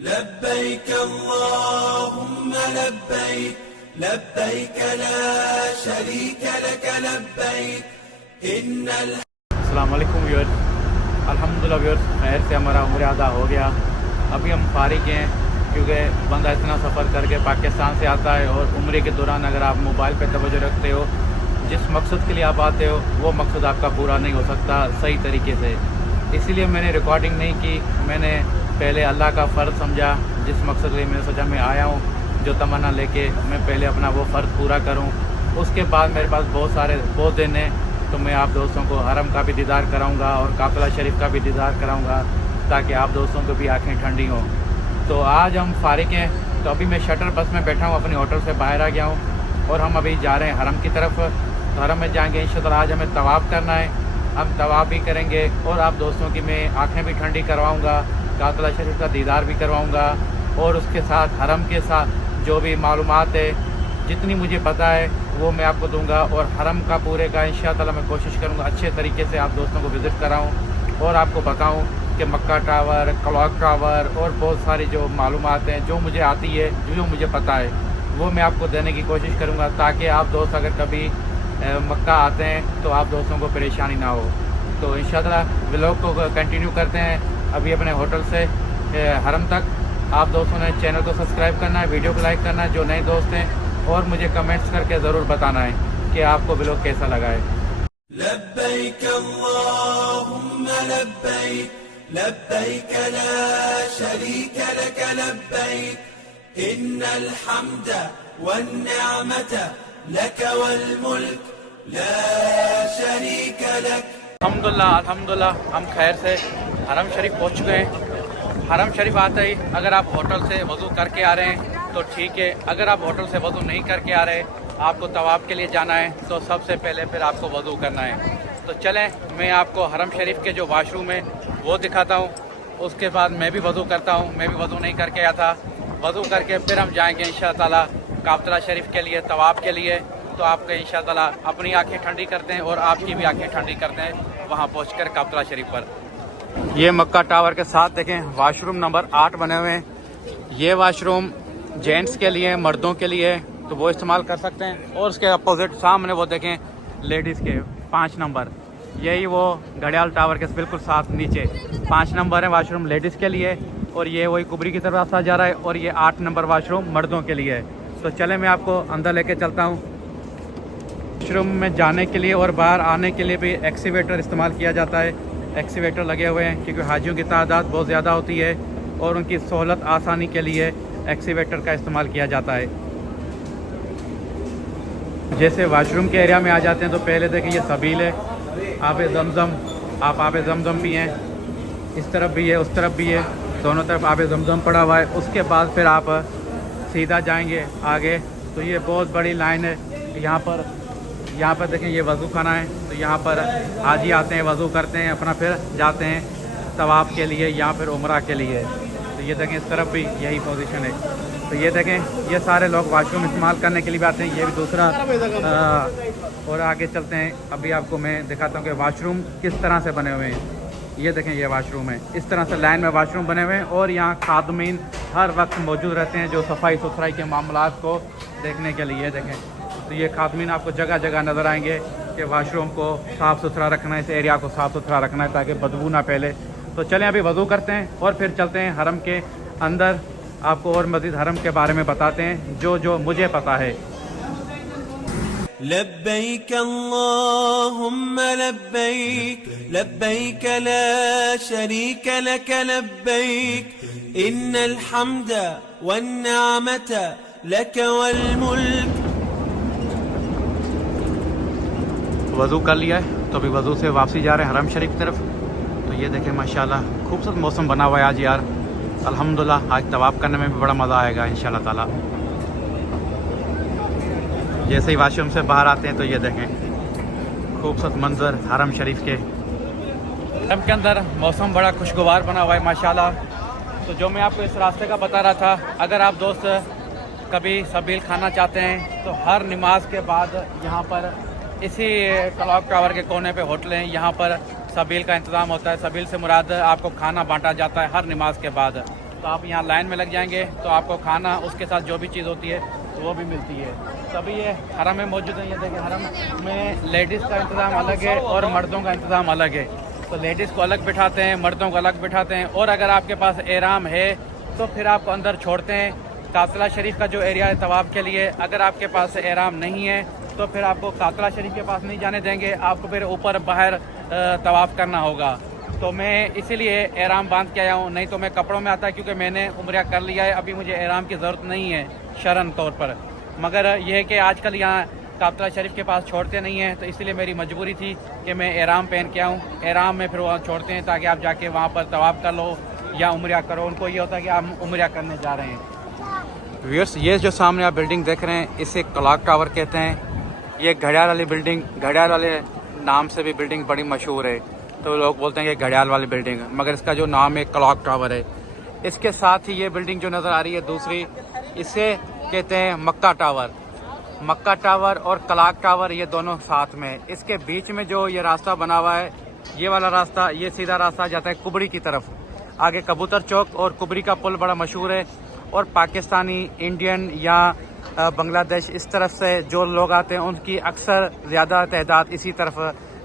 लब्बैक अल्लाहुम्म लब्बैक लब्बैक ला शरीक लक लब्बैक इन्नल। अस्सलाम वालेकुम व्यूअर्स। अल्हम्दुलिल्लाह व्यूअर्स, खैर से हमारा उम्र अदा हो गया। अभी हम फारिग हैं क्योंकि बंदा इतना सफ़र करके पाकिस्तान से आता है और उम्र के दौरान अगर आप मोबाइल पर तवज्जो रखते हो, जिस मकसद के लिए आप आते हो वो मकसद आपका पूरा नहीं हो सकता सही तरीके से। इसीलिए मैंने रिकॉर्डिंग नहीं की। मैंने पहले अल्लाह का फ़र्ज़ समझा, जिस मकसद के लिए मैंने सोचा मैं आया हूँ, जो तमन्ना लेके मैं पहले अपना वो फ़र्ज़ पूरा करूँ। उसके बाद मेरे पास बहुत दिन है, तो मैं आप दोस्तों को हरम का भी दीदार कराऊँगा और काफ़िला शरीफ का भी दीदार कराऊँगा, ताकि आप दोस्तों को भी आँखें ठंडी हों। तो आज हम फारिग हैं, तो अभी मैं शटर बस में बैठा हूँ, अपनी होटल से बाहर आ गया हूँ और हम अभी जा रहे हैं हरम की तरफ। तो हरम में जाएंगे इंशाअल्लाह। आज हमें तवाफ़ करना है, हम तवाफ़ भी करेंगे और आप दोस्तों की मैं आँखें भी ठंडी करवाऊँगा, काफ़िला शरीफ का दीदार भी करवाऊँगा और उसके साथ हरम के साथ जो भी मालूमात है, जितनी मुझे पता है वो मैं आपको दूंगा। और हरम का पूरे का इंशाअल्लाह मैं कोशिश करूँगा अच्छे तरीके से आप दोस्तों को विज़िट कराऊँ और आपको बताऊँ कि मक्का टावर, क्लॉक टावर और बहुत सारी जो मालूमात हैं जो मुझे आती है, जो मुझे पता है, वो मैं आपको देने की कोशिश करूँगा, ताकि आप दोस्त अगर कभी मक्का आते हैं तो आप दोस्तों को परेशानी ना हो। तो इंशाअल्लाह व्लॉग को कंटिन्यू करते हैं अभी अपने होटल से हरम तक। आप दोस्तों ने चैनल को सब्सक्राइब करना है, वीडियो को लाइक करना है जो नए दोस्त हैं, और मुझे कमेंट्स करके ज़रूर बताना है कि आपको व्लॉग कैसा लगा है। लब्बैक अल्लाहुम्मा लब्बैक लब्बैक ला शरीक लक लब्बैक इन्नल हम्द वन निअमत लक वल मुल्क ला शरीक लक। अल्हम्दुलिल्लाह हम खैर से हरम शरीफ पहुंच चुके हैं। हरम शरीफ आते ही अगर आप होटल से वज़ू करके आ रहे हैं तो ठीक है, अगर आप होटल से वज़ू नहीं करके आ रहे, आपको तवाफ़ के लिए जाना है, तो सबसे पहले फिर आपको वज़ू करना है। तो चलें, मैं आपको हरम शरीफ के जो वाशरूम है वो दिखाता हूँ। उसके बाद मैं भी वज़ू करता हूँ, मैं भी वज़ू नहीं करके आया था। वज़ू करके फिर हम जाएँगे इंशाअल्लाह काफ़िला शरीफ के लिए, तवाफ़ के लिए। तो आपके इंशाअल्लाह अपनी आँखें ठंडी करते हैं और आपकी भी आँखें ठंडी करते हैं वहाँ पहुँचकर काफ़िला शरीफ पर। ये मक्का टावर के साथ देखें वाशरूम नंबर 8 बने हुए हैं। ये वाशरूम जेंट्स के लिए, मर्दों के लिए, तो वो इस्तेमाल कर सकते हैं। और उसके अपोजिट सामने वो देखें लेडीज़ के 5 नंबर, यही वो घड़ियाल टावर के बिल्कुल साथ नीचे 5 नंबर है वाशरूम लेडीज़ के लिए, और ये वही कुबरी की तरफ रास्ता जा रहा है, और ये 8 नंबर वाशरूम मर्दों के लिए है। तो चले मैं आपको अंदर लेके चलता हूँ। वाशरूम में जाने के लिए और बाहर आने के लिए भी एक्सीवेटर इस्तेमाल किया जाता है। एक्सीवेटर लगे हुए हैं क्योंकि हाजियों की तादाद बहुत ज़्यादा होती है और उनकी सहूलत आसानी के लिए एक्सीवेटर का इस्तेमाल किया जाता है। जैसे वाशरूम के एरिया में आ जाते हैं तो पहले देखिए ये सबील है, आब ज़मज़म, आप आब ज़मज़म भी हैं, इस तरफ भी है उस तरफ भी है, दोनों तरफ आब ज़मज़म पड़ा हुआ है। उसके बाद फिर आप सीधा जाएंगे आगे तो ये बहुत बड़ी लाइन है। यहाँ पर देखें ये वज़ू खाना है, तो यहाँ पर हाजी आते हैं, वज़ू करते हैं, अपना फिर जाते हैं तवाफ़ के लिए या फिर उम्रा के लिए। तो ये देखें इस तरफ भी यही पोजीशन है। तो ये देखें ये सारे लोग वाशरूम इस्तेमाल करने के लिए भी आते हैं। ये भी दूसरा और आगे चलते हैं, अभी आपको मैं दिखाता हूँ कि वाशरूम किस तरह से बने हुए हैं। ये देखें ये वाशरूम है, इस तरह से लाइन में वाशरूम बने हुए हैं और यहाँ खादमीन हर वक्त मौजूद रहते हैं जो सफाई सुथराई के मामलात को देखने के लिए। देखें तो ये खादमीन आपको जगह जगह नज़र आएंगे कि वाशरूम को साफ़ सुथरा रखना है, इस एरिया को साफ़ सुथरा रखना है ताकि बदबू ना फैले। तो चलें अभी वज़ू करते हैं और फिर चलते हैं हरम के अंदर, आपको और मज़ीद हरम के बारे में बताते हैं जो मुझे पता है। लब्बैक अल्लाहुम्मा लब्बैक लब्बैक ला शरीक लक लब्बैक इन्नल हम्द वन निअमत लक वल मुल्क। वज़ू कर लिया है तो अभी वज़ू से वापसी जा रहे हैं हरम शरीफ तरफ। तो ये देखें माशाल्लाह खूबसूरत मौसम बना हुआ है आज यार, अल्हम्दुलिल्लाह। आज तवाफ़ करने में भी बड़ा मज़ा आएगा इंशाअल्लाह ताला। जैसे ही वाशरूम से बाहर आते हैं तो ये देखें खूबसूरत मंजर हरम शरीफ के। हरम के अंदर मौसम बड़ा खुशगवार बना हुआ है माशाल्लाह। तो जो मैं आपको इस रास्ते का बता रहा था, अगर आप दोस्त कभी सबील खाना चाहते हैं तो हर नमाज के बाद यहाँ पर इसी क्लॉक टावर के कोने पे होटल हैं, यहाँ पर सबील का इंतज़ाम होता है। सबील से मुराद आपको खाना बांटा जाता है हर नमाज के बाद। तो आप यहाँ लाइन में लग जाएंगे तो आपको खाना उसके साथ जो भी चीज़ होती है तो वो भी मिलती है। तभी ये हरम में मौजूद है। ये देखिए हरम में लेडीज़ का इंतज़ाम अलग है और मर्दों का इंतज़ाम अलग है। तो लेडीज़ को अलग बिठाते हैं, मर्दों को अलग बिठाते हैं। और अगर आपके पास एहराम है तो फिर आपको अंदर छोड़ते हैं। कातला शरीफ का जो एरिया है तवाफ़ के लिए, अगर आपके पास एहराम नहीं है तो फिर आपको कातला शरीफ के पास नहीं जाने देंगे, आपको फिर ऊपर बाहर तवाफ़ करना होगा। तो मैं इसीलिए एहराम बांध के आया हूँ, नहीं तो मैं कपड़ों में आता क्योंकि मैंने उम्रा कर लिया है, अभी मुझे एहराम की ज़रूरत नहीं है शरन तौर पर। मगर यह है कि आजकल यहाँ कातला शरीफ के पास छोड़ते नहीं हैं, तो इसलिए मेरी मजबूरी थी कि मैं एहराम पहन के आऊँ। एहराम में फिर वहाँ छोड़ते हैं ताकि आप जाके वहाँ पर तवाफ़ कर लो या उम्रा करो। उनको ये होता है कि आप उम्रा करने जा रहे हैं। व्यूअर्स, ये जो सामने आप बिल्डिंग देख रहे हैं इसे क्लॉक टावर कहते हैं। ये घड़ियाल वाली बिल्डिंग, घड़ियाल वाले नाम से भी बिल्डिंग बड़ी मशहूर है, तो लोग बोलते हैं कि घड़ियाल वाली बिल्डिंग, मगर इसका जो नाम है क्लॉक टावर है। इसके साथ ही ये बिल्डिंग जो नज़र आ रही है दूसरी, इसे कहते हैं मक्का टावर। मक्का टावर और क्लॉक टावर ये दोनों साथ में। इसके बीच में जो ये रास्ता बना हुआ है, ये वाला रास्ता, ये सीधा रास्ता जाता है कुबरी की तरफ। आगे कबूतर चौक और कुबरी का पुल बड़ा मशहूर है। और पाकिस्तानी, इंडियन या बांग्लादेश इस तरफ से जो लोग आते हैं उनकी अक्सर ज़्यादा तादाद इसी तरफ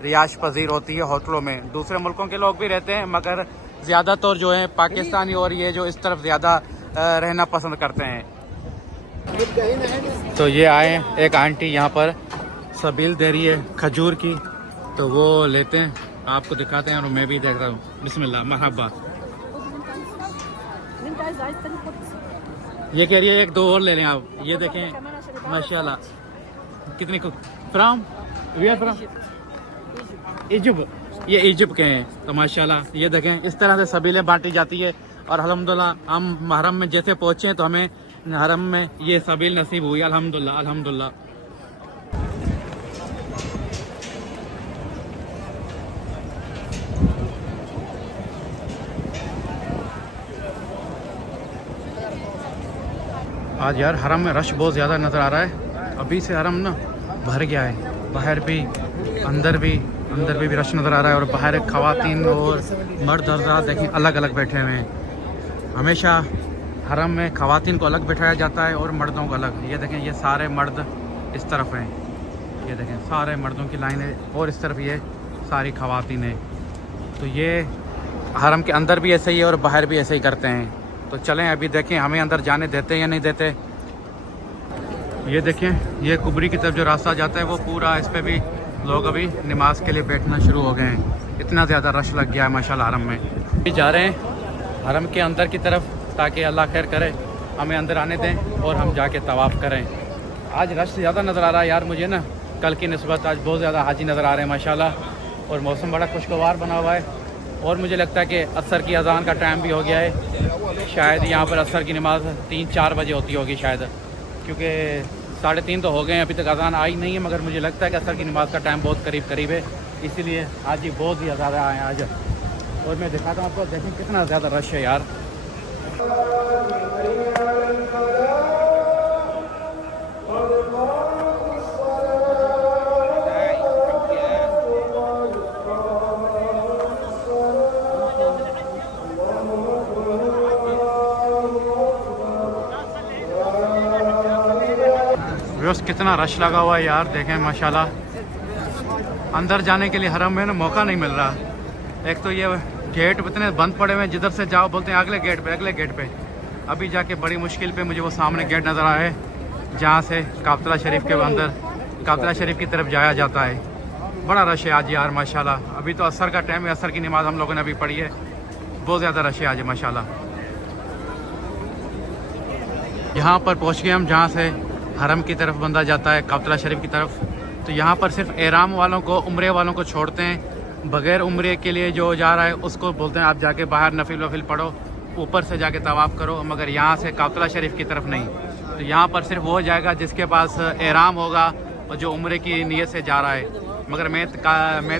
रिहाइश पजीर होती है होटलों में। दूसरे मुल्कों के लोग भी रहते हैं मगर ज़्यादातर जो है पाकिस्तानी और ये जो इस तरफ ज़्यादा रहना पसंद करते हैं। तो ये आए एक आंटी यहाँ पर सबील दे रही है खजूर की, तो वो लेते हैं, आपको दिखाते हैं और मैं भी देख रहा हूँ। बिस्मिल्लाह, मरहबा। ये कह रही है एक दो और ले लें आप। ये देखें माशाल्लाह कितनी फ्राम इजिप्ट, ये इजिप्ट के हैं। तो माशाल्लाह ये देखें इस तरह से सबीलें बांटी जाती है। और अल्हम्दुलिल्लाह हम हरम में जैसे पहुँचे तो हमें हरम में ये सबील नसीब हुई। अल्हम्दुलिल्लाह अल्हम्दुलिल्लाह। आज यार हरम में रश बहुत ज़्यादा नज़र आ रहा है। अभी से हरम ना भर गया है, बाहर भी अंदर भी रश नज़र आ रहा है। और बाहर ख़वातीन और मर्द हज़रात देखें अलग अलग बैठे हुए हैं। हमेशा हरम में ख़वातीन को अलग बैठाया जाता है और मर्दों को अलग। ये देखें ये सारे मर्द इस तरफ हैं, ये देखें सारे मर्दों की लाइन है और इस तरफ ये सारी ख़वातीन हैं। तो ये हरम के अंदर भी ऐसे ही है और बाहर भी ऐसे ही करते हैं। तो चलें अभी देखें हमें अंदर जाने देते हैं या नहीं देते। ये देखें ये कुबरी की तरफ जो रास्ता जाता है वो पूरा, इस पे भी लोग अभी नमाज के लिए बैठना शुरू हो गए हैं। इतना ज़्यादा रश लग गया है माशाल्लाह हरम में। अभी जा रहे हैं हरम के अंदर की तरफ ताकि अल्लाह खैर करे, हमें अंदर आने दें और हम जाके तवाफ़ करें। आज रश ज़्यादा नज़र आ रहा है यार मुझे ना, कल की निस्बत आज बहुत ज़्यादा हाजी नज़र आ रहे हैं माशाल्लाह। और मौसम बड़ा खुशगवार बना हुआ है। और मुझे लगता है कि असर की अज़ान का टाइम भी हो गया है। शायद यहाँ पर असर की नमाज़ 3-4 बजे होती होगी शायद, क्योंकि 3:30 तो हो गए हैं, अभी तक अज़ान आई नहीं है। मगर मुझे लगता है कि असर की नमाज़ का टाइम बहुत करीब है, इसीलिए आज ही बहुत ही ज़्यादा आए हैं आज। और मैं दिखाता हूँ आपको, देखें कितना ज़्यादा रश है यार। कितना रश लगा हुआ है यार, देखें माशाल्लाह। अंदर जाने के लिए हरम में ना मौका नहीं मिल रहा। एक तो ये गेट इतने बंद पड़े हुए हैं, जिधर से जाओ बोलते हैं अगले गेट पे। अभी जाके बड़ी मुश्किल पे मुझे वो सामने गेट नज़र आया है जहाँ से कातला शरीफ के अंदर कातला शरीफ की तरफ जाया जाता है। बड़ा रश है आज यार माशाल्लाह। अभी तो असर का टाइम है, असर की नमाज़ हम लोगों ने अभी पढ़ी है। बहुत ज़्यादा रश है आज माशाल्लाह। यहाँ पर पहुँच गए हम जहाँ से हरम की तरफ बंदा जाता है कातला शरीफ की तरफ। तो यहाँ पर सिर्फ एहराम वालों को, उम्रे वालों को छोड़ते हैं। बग़ैर उम्रे के लिए जो जा रहा है उसको बोलते हैं आप जाके बाहर नफिल वफिल पढ़ो, ऊपर से जाके तवाफ़ करो, मगर यहाँ से कातला शरीफ की तरफ नहीं। तो यहाँ पर सिर्फ वो जाएगा जिसके पास एहराम होगा और जो उम्रे की नीयत से जा रहा है। मगर मैं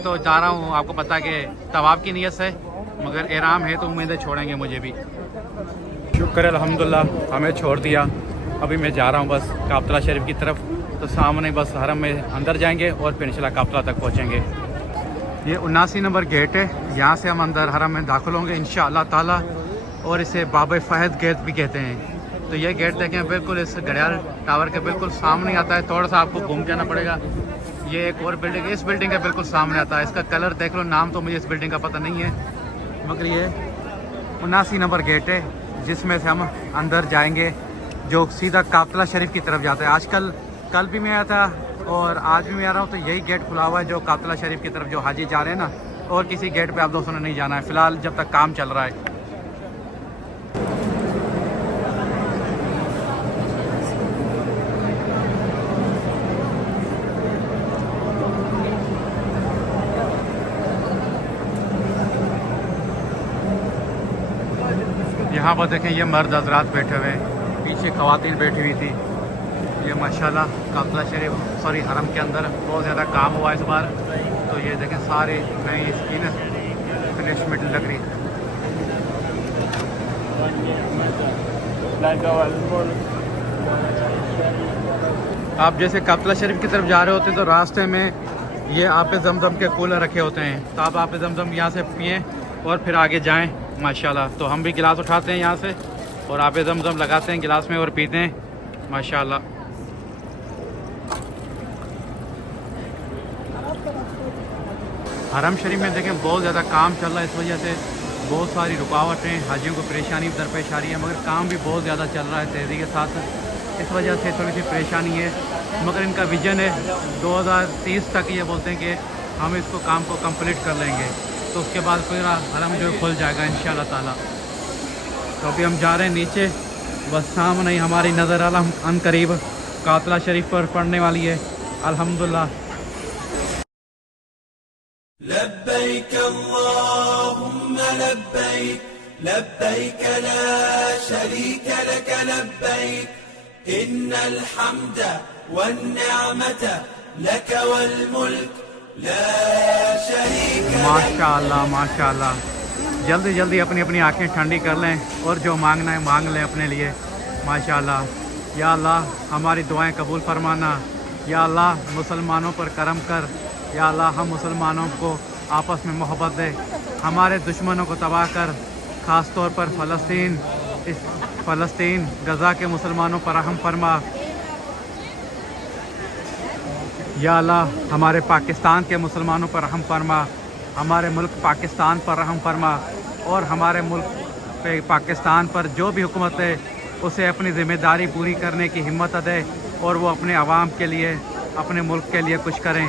तो जा रहा हूँ, आपको पता कि तवाफ़ की नीयत से, मगर एहराम है तो उम्मीदें छोड़ेंगे मुझे भी। शुक्र अल्हम्दुलिल्लाह हमें छोड़ दिया। अभी मैं जा रहा हूँ बस कातला शरीफ की तरफ। तो सामने बस हरम में अंदर जाएंगे और फिर इंशाल्लाह कातला तक पहुँचेंगे। ये 79 नंबर गेट है, यहाँ से हम अंदर हरम में दाखिल होंगे इंशाअल्लाह ताला। और इसे बाबा फहद गेट भी कहते हैं। तो ये गेट देखें बिल्कुल इस घड़ियाल टावर के बिल्कुल सामने आता है, थोड़ा सा आपको घूम के आना पड़ेगा। ये एक और बिल्डिंग, इस बिल्डिंग के बिल्कुल सामने आता है। इसका कलर देख लो, नाम तो मुझे इस बिल्डिंग का पता नहीं है, मगर ये 79 नंबर गेट है जिसमें से हम अंदर जाएंगे जो सीधा कातला शरीफ की तरफ जाता है। आजकल कल भी मैं आया था और आज भी मैं आ रहा हूँ, तो यही गेट खुला हुआ है जो कातला शरीफ की तरफ जो हाजी जा रहे हैं ना, और किसी गेट पे आप दोस्तों ने नहीं जाना है फ़िलहाल जब तक काम चल रहा है। यहाँ पर देखें ये मर्द हजरात बैठे हुए हैं, पीछे ख़वातीन बैठी हुई थी। ये माशाल्लाह कातला शरीफ सॉरी हरम के अंदर बहुत ज़्यादा काम हुआ इस बार। तो ये देखें सारे नई स्कीन फिनिशमेंट लग रही है। आप जैसे कातला शरीफ की तरफ जा रहे होते तो रास्ते में ये आपे जमजम के कूलर रखे होते हैं, तो आप आपे जमजम यहाँ से पिएँ और फिर आगे जाएं माशाल्लाह। तो हम भी गिलास उठाते हैं यहाँ से और आपे जमजम लगाते हैं गिलास में और पीते हैं माशाल्लाह। हरम शरीफ में देखें बहुत ज़्यादा काम चल रहा है, इस वजह से बहुत सारी रुकावटें हाजियों को परेशानी दरपेश आ रही है, मगर काम भी बहुत ज़्यादा चल रहा है तेज़ी के साथ। इस वजह से थोड़ी सी परेशानी है, मगर इनका विजन है 2030 तक ये बोलते हैं कि हम इसको काम को कंप्लीट कर लेंगे, तो उसके बाद पूरा हरम जो खुल जाएगा इंशाअल्लाह ताला। तो अभी हम जा रहे हैं नीचे, बस सामने ही हमारी नज़र आलम अन करीब कातला शरीफ पर पड़ने वाली है अल्हम्दुलिल्लाह। लब्बैक अल्लाहुम्मा लब्बैक लब्बैक ला शरीक लक लब्बैक इन्नल हम्दा वन निअमत लक वल मुल्क ला शरीक लक। माशाअल्लाह माशाअल्लाह, जल्दी जल्दी अपनी अपनी आंखें ठंडी कर लें और जो मांगना है मांग लें अपने लिए माशाअल्लाह। या अल्लाह हमारी दुआएं कबूल फरमाना, या अल्लाह मुसलमानों पर करम कर, या अल्लाह हम मुसलमानों को आपस में मोहब्बत दे, हमारे दुश्मनों को तबाह कर, ख़ास तौर पर फ़लस्तीन गज़ा के मुसलमानों पर रहम फरमा। या अल्लाह हमारे पाकिस्तान के मुसलमानों पर रहम फरमा, हमारे मुल्क पाकिस्तान पर रहम फरमा, और हमारे मुल्क पे पाकिस्तान पर जो भी हुकूमत है उसे अपनी ज़िम्मेदारी पूरी करने की हिम्मत दे और वो अपने आवाम के लिए अपने मुल्क के लिए कुछ करें,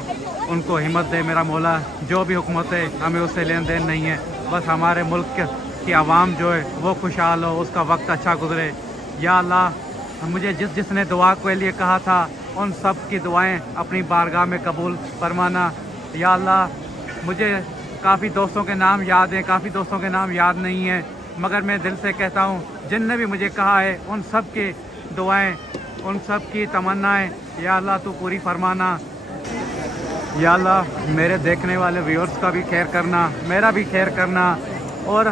उनको हिम्मत दे मेरा मौला। जो भी हुकूमत है हमें उससे लेन देन नहीं है, बस हमारे मुल्क की आवाम जो है वो खुशहाल हो, उसका वक्त अच्छा गुजरे। या अल्लाह मुझे जिसने दुआ के लिए कहा था उन सब की दुआएं अपनी बारगाह में कबूल फरमाना। या अल्लाह मुझे काफ़ी दोस्तों के नाम याद हैं, काफ़ी दोस्तों के नाम याद नहीं हैं, मगर मैं दिल से कहता हूँ जिनने भी मुझे कहा है उन सब की दुआएं, उन सब की तमन्नाएं या अल्लाह तू पूरी फरमाना। या अल्लाह मेरे देखने वाले व्यूअर्स का भी खैर करना, मेरा भी खैर करना, और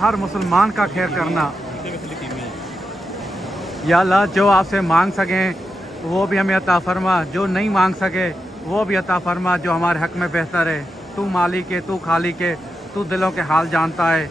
हर मुसलमान का खैर करना। या अल्लाह जो आपसे मांग सकें वो भी हमें अता फरमा, जो नहीं मांग सके वो भी अता फरमा, जो हमारे हक़ में बेहतर है। तू मालिक है, तू खालिक है, तू दिलों के हाल जानता है,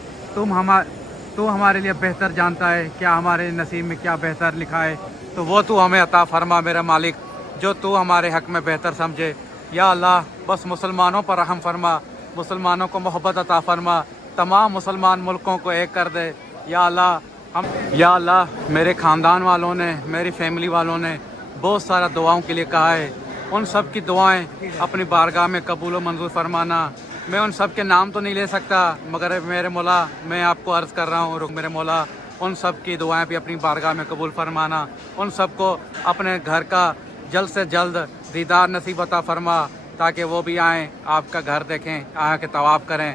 तू हमारे लिए बेहतर जानता है क्या हमारे नसीब में क्या बेहतर लिखा है, तो वो तू हमें अता फरमा मेरा मालिक, जो तू हमारे हक़ में बेहतर समझे। या अल्लाह बस मुसलमानों पर रहम फरमा, मुसलमानों को मोहब्बत अता फरमा, तमाम मुसलमान मुल्कों को एक कर दे। या अल्लाह मेरे ख़ानदान वालों ने, मेरी फैमिली वालों ने बहुत सारा दुआओं के लिए कहा है, उन सब की दुआएं अपनी बारगाह में कबूल व मंजूर फरमाना। मैं उन सब के नाम तो नहीं ले सकता, मगर मेरे मौला मैं आपको अर्ज़ कर रहा हूँ मेरे मौला उन सब की दुआएं भी अपनी बारगाह में कबूल फरमाना, उन सब को अपने घर का जल्द से जल्द दीदार नसीब अता फरमा, ताकि वो भी आएँ आपका घर देखें, आके तवाफ़ करें।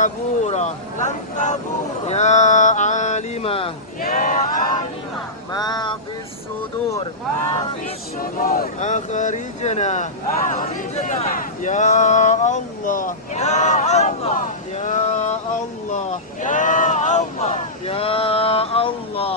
तबूरा या आलिमा मा फिस सुदूर अखरिजना या अल्लाह या अल्लाह या अल्लाह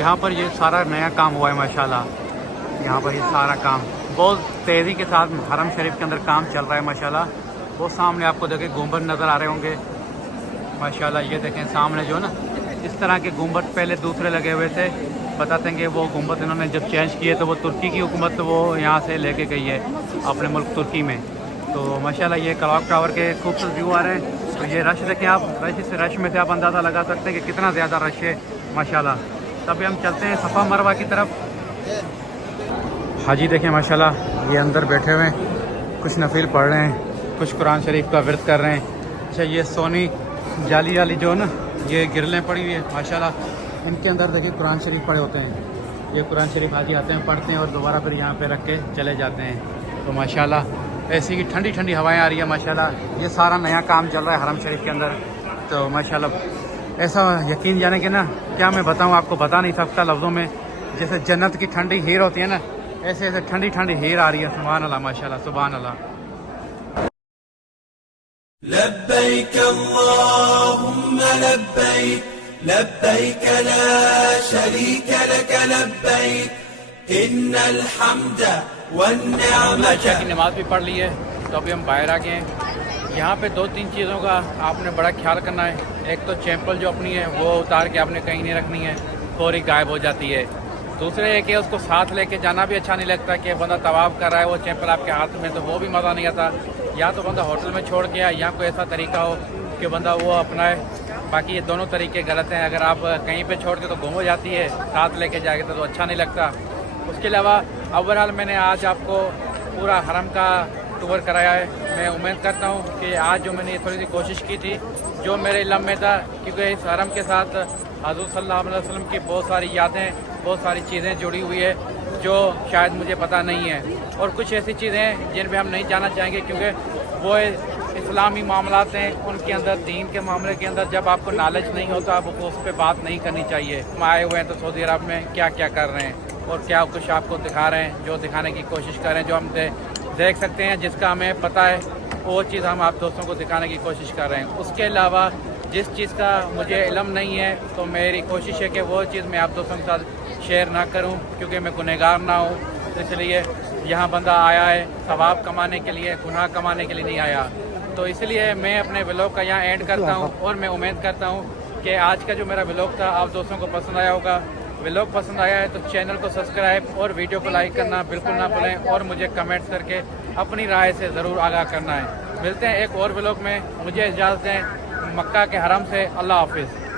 यहाँ पर ये सारा नया काम हुआ है माशाल्लाह। यहाँ पर ये सारा काम बहुत तेज़ी के साथ हरम शरीफ के अंदर काम चल रहा है माशाल्लाह। वो सामने आपको देखें गुंबद नज़र आ रहे होंगे माशाल्लाह। ये देखें सामने जो ना इस तरह के गुंबद पहले दूसरे लगे हुए थे, बताते हैं कि वो गुंबद इन्होंने जब चेंज किए तो वो तुर्की की हुकूमत वो यहाँ से लेके गई है अपने मुल्क तुर्की में। तो माशाल्लाह ये क्लॉक टावर के खूबसूरत व्यू आ रहे हैं। तो ये रश देखें आप, रश में से आप अंदाज़ा लगा सकते हैं कि कितना ज़्यादा रश है माशाल्लाह। तभी हम चलते हैं सफ़ा मरवा की तरफ। हाजी देखें माशाल्लाह ये अंदर बैठे हुए हैं, कुछ नफिल पढ़ रहे हैं, कुछ कुरान शरीफ का विर्द कर रहे हैं। अच्छा ये सोनी जाली वाली जो ना ये गिरलें पड़ी हुई है माशाल्लाह, इनके अंदर देखिए कुरान शरीफ पड़े होते हैं। ये कुरान शरीफ हाजी आते हैं, पढ़ते हैं और दोबारा फिर यहाँ पे रख के चले जाते हैं। तो माशाल्लाह ऐसी की ठंडी ठंडी हवाएं आ रही है माशाल्लाह। ये सारा नया काम चल रहा है हरम शरीफ के अंदर। तो माशाल्लाह ऐसा यकीन जाने के ना क्या मैं बताऊँ आपको, बता नहीं सकता लफ्ज़ों में। जैसे जन्नत की ठंडी हीर होती है ना, ऐसे ऐसे ठंडी ठंडी हीर आ रही है। सुभान अल्लाह माशाल्लाह, सुभान अल्लाह। लब्बैक अल्लाहुम्मा लब्बैक लब्बैक ला शरीक लक लब्बैक इन्नल हम्दा वन निअमत। की नमाज भी पढ़ ली है तो अभी हम बाहर आ गए हैं। यहाँ पे 2-3 चीज़ों का आपने बड़ा ख्याल करना है। एक तो चैंपल जो अपनी है वो उतार के आपने कहीं नहीं रखनी है, फौरी गायब हो जाती है। दूसरे है कि उसको साथ लेके जाना भी अच्छा नहीं लगता कि बंदा तवाफ कर रहा है वो चैंपल आपके हाथ में, तो वो भी मज़ा नहीं आता। या तो बंदा होटल में छोड़ के आए या कोई ऐसा तरीका हो कि बंदा वो अपनाए। बाकी ये दोनों तरीके गलत हैं। अगर आप कहीं पे छोड़ के तो गुम हो जाती है, साथ लेके जाएगा तो अच्छा नहीं लगता। उसके अलावा ओवरऑल मैंने आज आपको पूरा हरम का टूर कराया है। मैं उम्मीद करता हूँ कि आज जो मैंने थोड़ी सी कोशिश की थी जो मेरे इल्म में था, क्योंकि इस हरम के साथ हज़रत सल्लल्लाहु अलैहि वसल्लम की बहुत सारी यादें, बहुत सारी चीज़ें जुड़ी हुई है जो शायद मुझे पता नहीं है, और कुछ ऐसी चीज़ें हैं जिन पे हम नहीं जाना चाहेंगे क्योंकि वो इस्लामी मामलात हैं। उनके अंदर दीन के मामले के अंदर जब आपको नॉलेज नहीं होता आपको उस पर बात नहीं करनी चाहिए। हम आए हुए हैं तो सऊदी अरब में क्या क्या कर रहे हैं और क्या कुछ आपको दिखा रहे हैं, जो दिखाने की कोशिश कर रहे हैं, जो हम देख सकते हैं, जिसका हमें पता है वो चीज़ हम आप दोस्तों को दिखाने की कोशिश कर रहे हैं। उसके अलावा जिस चीज़ का मुझे इल्म नहीं है तो मेरी कोशिश है कि वो चीज़ मैं आप दोस्तों के साथ शेयर ना करूं, क्योंकि मैं गुनहगार ना हूं। तो इसलिए यहाँ बंदा आया है सवाब कमाने के लिए, गुनाह कमाने के लिए नहीं आया। तो इसलिए मैं अपने व्लॉग का यहाँ एंड करता हूँ और मैं उम्मीद करता हूँ कि आज का जो मेरा व्लॉग था आप दोस्तों को पसंद आया होगा। व्लॉग पसंद आया है तो चैनल को सब्सक्राइब और वीडियो को लाइक करना बिल्कुल ना भूलें और मुझे कमेंट्स करके अपनी राय से ज़रूर आगाह करना है। मिलते हैं एक और व्लॉग में, मुझे इजाज़त दें। मक्का के हरम से अल्लाह हाफिज़।